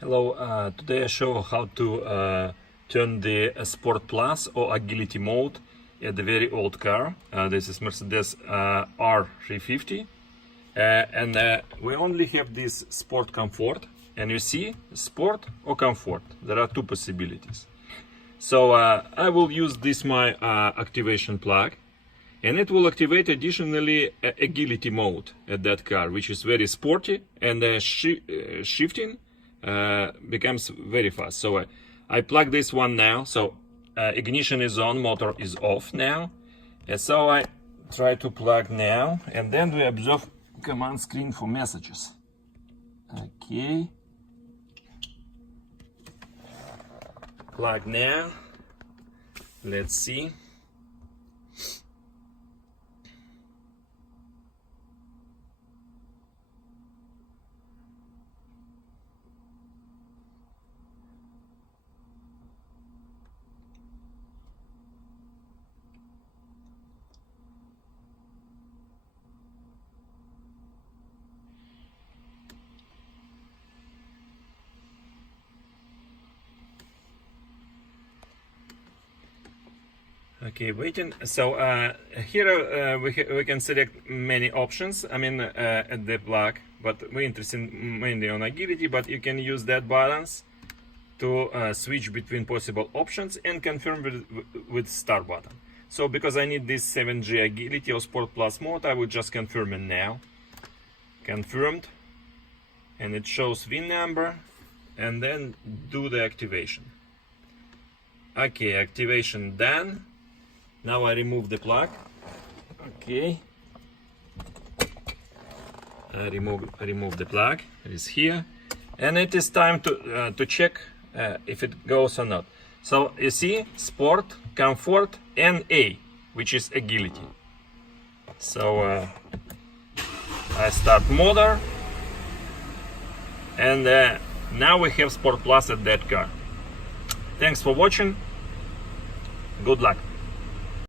Hello, today I show how to turn the Sport Plus or Agility mode at the very old car. This is Mercedes R350 and we only have this Sport Comfort, and you see Sport or Comfort. There are two possibilities. So I will use this my activation plug, and it will activate additionally Agility mode at that car, which is very sporty, and shifting becomes very fast. So I plug this one now. So ignition is on, motor is off now, and so I try to plug now, and then we observe command screen for messages. Okay, plug now. Let's see. Okay, waiting. So here we can select many options. I mean at the plug, but we're interested mainly on Agility. But you can use that buttons to switch between possible options and confirm with start button. So because I need this 7G Agility or Sport Plus mode, I will just confirm it now. Confirmed, and it shows VIN number, and then do the activation. Okay, activation done. Now I remove the plug. Okay, I remove the plug. It is here, and it is time to check if it goes or not. So you see Sport, Comfort, and A, which is Agility. So I start motor, and now we have Sport Plus at that car. Thanks for watching. Good luck.